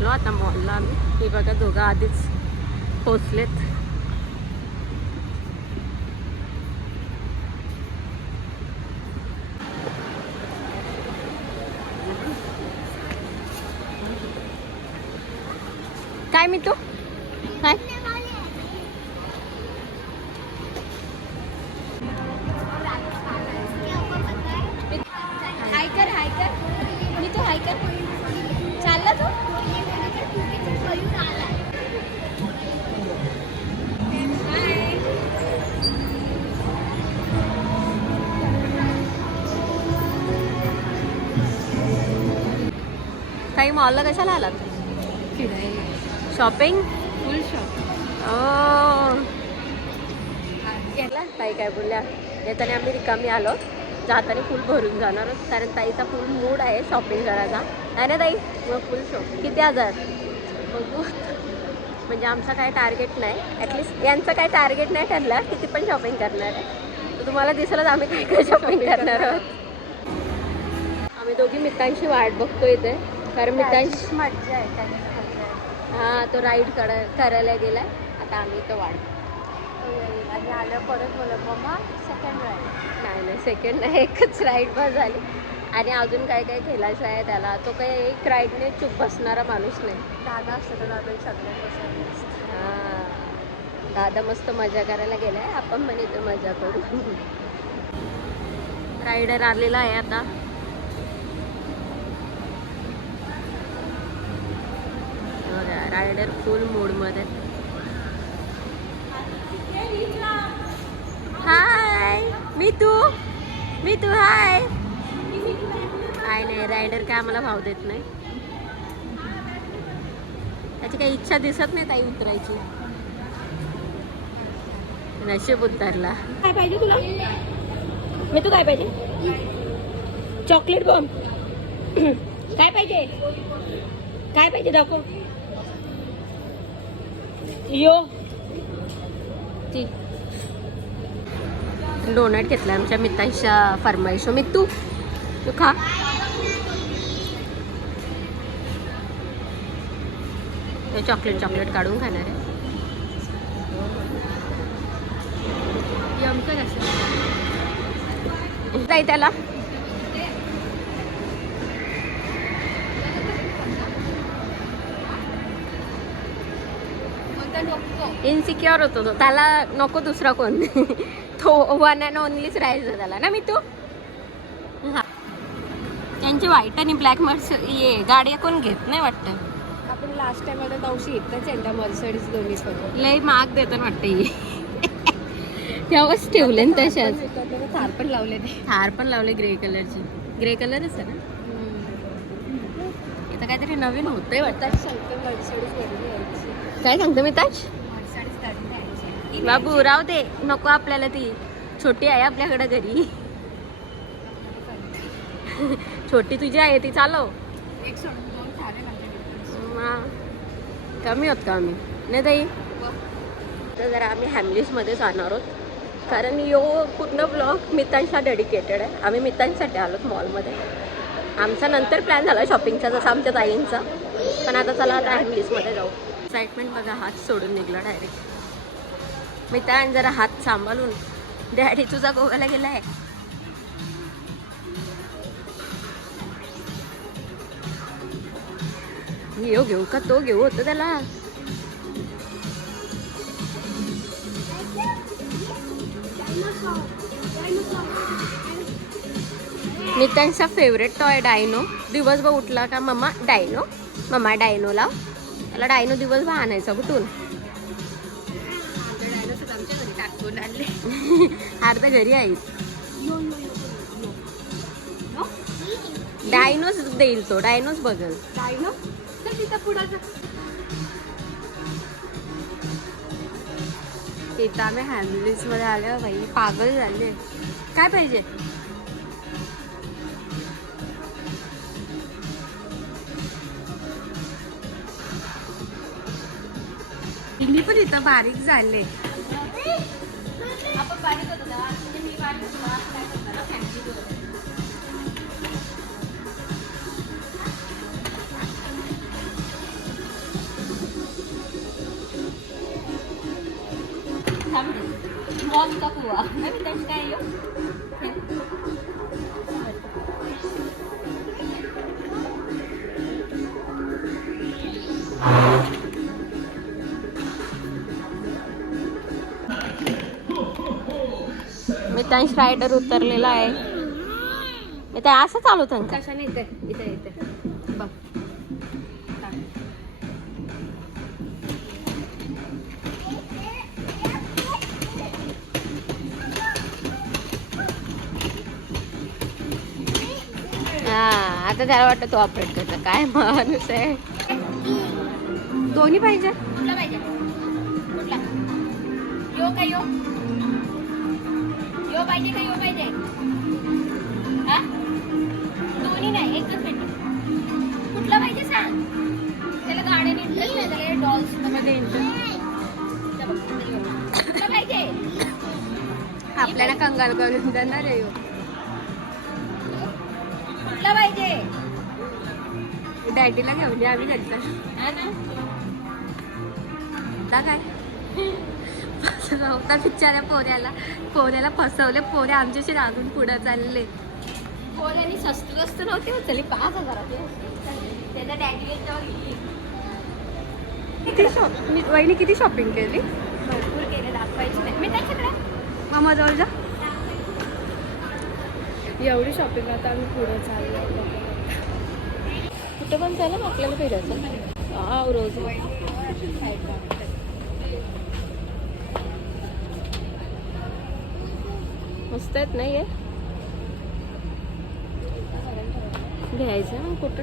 पोचलो आता मॉलला आम्ही. हे बघा दोघं आधीच पोचलेत काही मॉलला कशाला आलात? शॉपिंग फुल शॉप केला ताई काय बोलल्या? येताना आम्ही रिकामी आलो. जाताना फुल भरून जाणार. कारण ताईचा फुल मूड आहे शॉपिंग करायचा. आहे ना ताई? मग फुल शॉप किती हजार? बघू म्हणजे आमचा काय टार्गेट नाही. ॲटलिस्ट यांचं काय टार्गेट नाही ठरलं. किती पण शॉपिंग करणार आहे. तर तुम्हाला दिसलंच आम्ही काय काय शॉपिंग करणार आहोत. आम्ही दोघी मित्रांची वाट बघतो इथे. कारण मज्जा आहे त्याने मज्जा आहे. हा तो राईड करा करायला गेलाय. आता आम्ही तो वाट आणि आलं परत बोलत मम्मा सेकंड राईड नाही नाही सेकंड नाही एकच राईड बस झाली. आणि अजून काय काय खेळायचं आहे त्याला? तो काही एक राईडने चुप बसणारा माणूस नाही. दादा असतं तर दादा सगळ्यात बसायला हा. दादा मस्त मजा करायला गेलाय. आपण पण इथे मजा करू. रायडर आलेला आहे आता. रायडर फुल मूडमध्ये हाय मी तू. मी तू हाय काय नाही रायडर काय आम्हाला भाव देत नाही. त्याची काही इच्छा दिसत नाही ताई उतरायची. नशीब उतरला. काय पाहिजे तुला? मी तू काय पाहिजे? चॉकलेट बॉम्ब काय पाहिजे? काय पाहिजे दाखव? यो. ती. डोनट घेतला आमच्या मित्रांच्या फरमाईश. मी तू तू खा. ते चॉकलेट चॉकलेट काढून खाणार आहे. जाई त्याला. इनसिक्युअर होतो तो. त्याला नको दुसरा कोण. तो वन अँड ओनलीच राहायचं त्याला. ना मी तू हा. त्यांची व्हाईट आणि ब्लॅक मर्स ये गाड्या कोण घेत नाही वाटतं. आपण लास्ट टाइम आता येतच आहे त्या मर्सडीज दोन्ही पण. लय माग देतात वाटतं तेव्हाच ठेवले ना तशाच. थार पण लावले थार पण लावले ग्रे कलरची ग्रे कलरच आहे ना? इथं काहीतरी नवीन होतंय वाटतं. मर्सडीज काय सांगतो मी ताज बाबू राव दे. नको आपल्याला ती. छोटी आहे आपल्याकडे घरी. छोटी तुझी आहे ती चालव. कमी होत का आम्ही? नाही ताई? तर जरा आम्ही हॅमलीसमध्ये जाणार आहोत. कारण यो पूर्ण ब्लॉग मित्रांच्या डेडिकेटेड आहे. आम्ही मित्रांसाठी आलोत मॉलमध्ये आमचा नंतर प्लॅन झाला शॉपिंगचा जसा आमच्या ताईंचा. पण आता चला आता हॅमलीसमध्ये जाऊ. एक्साइटमेंट बघा हात सोडून निघला डायरेक्ट मी मित्रां जरा हात सांभाळून. डॅडी तुझा गोव्याला गेलाय. घेऊ घेऊ का? तो घेऊ होतं त्याला. मी फेवरेट टॉय डायनो दिवसभर उठला का मम्मा? डायनो मम्मा डायनो लाव. त्याला डायनो दिवसभर आणायचा कुठून टाकून आणले अर्धा घरी आहेत डायनोस देईल तो डायनोस बघल. डायनो तर तिथं पुढं. इथं आम्ही हॅम्बुलन्समध्ये आलो बाई. पागल झाले. काय पाहिजे? मी पण इथं बारीक झाले. आपण बारीक होतो तेव्हा. म्हणजे मी बारीक मी त्यांच रायडर उतरलेला आहे. मी त्या असं चालू कशाने इथे इथे इथे. बघ. हा आता त्याला वाटतं तो ऑपरेट करतो. काय माणूस आहे? दोन्ही पाहिजे. कुठला पाहिजे? कुठला? यो का यो? यो पाहिजे का यो पाहिजे. हा? दोन्ही नाही एकच कुठला पाहिजे सांग? त्याला इंटरेस्ट नाही डॉल्समध्ये. कुठला पाहिजे? आपल्याला कंगाल करून देणार आहे. कुठला पाहिजे? डॅडीला घेऊन आम्ही हा आता काय? फसवता बिचाऱ्या पोऱ्याला. पोऱ्याला फसवले. पोरे आमच्याशी रागून पुढे चालले. स्वस्त स्वस्त नव्हती उचलली पाच शॉप वहिनी किती शॉपिंग केली? भरपूर केले दाखवायची नाही. मी त्याच्याकडे मामा जवळ जा. एवढी शॉपिंग आता आम्ही पुढे चाललो. कुठं पण चालेल आपल्याला फिरायचं. हा रोज. मस्त आहेत नाही आहे घ्यायचं ना कुठं?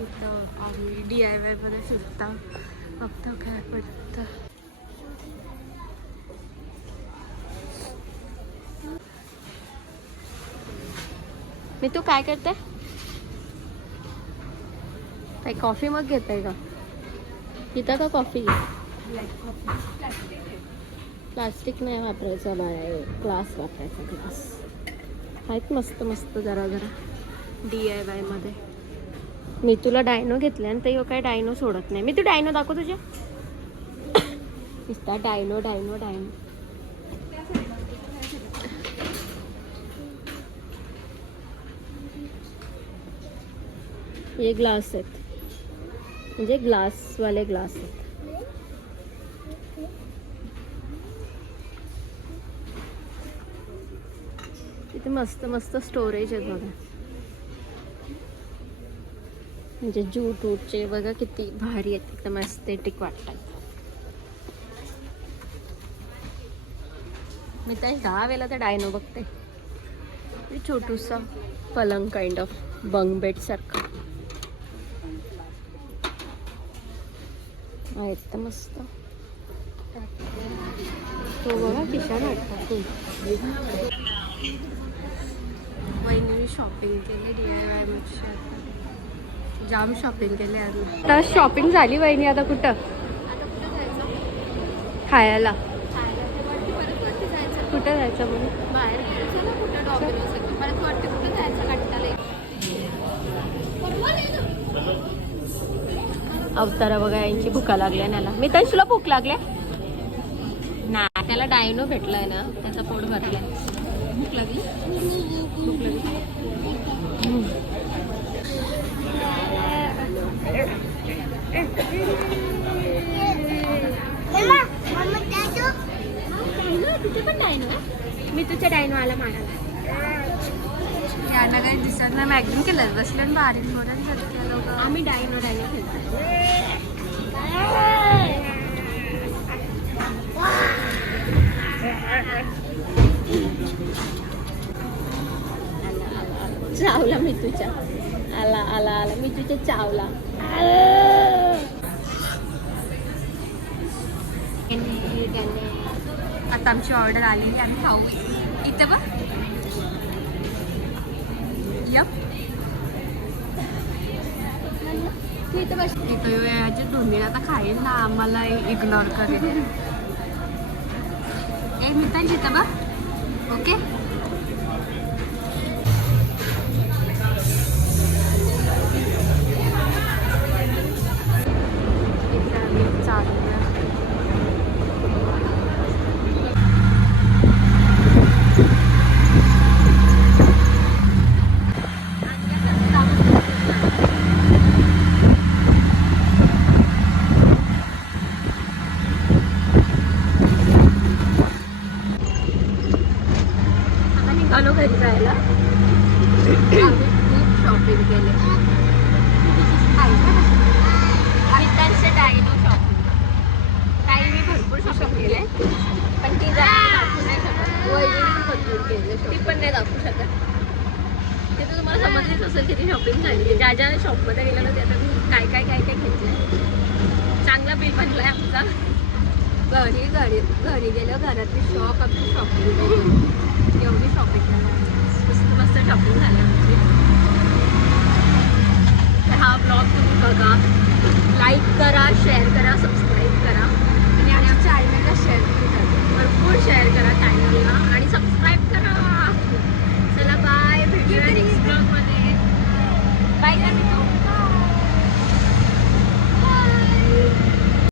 इथं आम्ही डी आय वायमध्ये फिरता. फक्त काय पडतं. मी तू काय करते? काही कॉफी मग घेत आहे का? पिता का कॉफी प्लास्टिक नाही वापरायचं बाळा ग्लास वापरायचा ग्लास आहेत मस्त मस्त जरा जरा. डी आय वायमध्ये मी तुला डायनो घेतले आणि ते काय डायनो सोडत नाही. मी तू डायनो दाखव तुझ्या नुसता डायनो डायनो डायनो हे ग्लास आहेत. म्हणजे ग्लासवाले ग्लास आहेत तिथे मस्त मस्त स्टोरेज आहेत बघा. म्हणजे जूट वूटचे बघा किती भारी आहेत. एकदम एस्थेटिक वाटतात. मी त्या दहा वेळेला तर डायनो बघते. छोटूसा पलंग काइंड ऑफ बंग बेड आहेत तर मस्त तो बघा वाटतात वहिनी शॉपिंग केली डी आय वाय जाम शॉपिंग केली आता शॉपिंग झाली वहिनी आता कुठं आता कुठं जायचं खायला खायला ते वरती परत वरती जायचं कुठं? जायचं म्हणून? बाहेर. कुठं जायचं. अवतारा बघा यांची भुका लागल्या त्याला मी तर तुला भूक लागल्या? ना त्याला डायनो भेटलाय ना त्याचा पोट भरलाय. भूक लागली? भूक लागली. पण डायनो मी तुझ्या डायनो आला मागायला यांना काही दिसत नाही. मॅग्झिन केलं बसले आणि बारीक मोठ्या आम्ही डायनो डायनो खेळतो चावला मी तुझ्या. आला आला आला. मी तुझ्या चावला. आता आमची ऑर्डर आलेली आम्ही खाऊ. इथं बा यप. इथं बस आता खाईल ना आम्हाला इग्नोर करेल. ए मितांची इथं बघ. ओके ज्या ज्या शॉपमध्ये गेलं ना आता मी काय काय काय काय घेतलं चांगला बिल बनला आहे आमचा. घरी घरी घरी गेलो घरातली शॉप आपली शॉपिंग एवढी शॉपिंग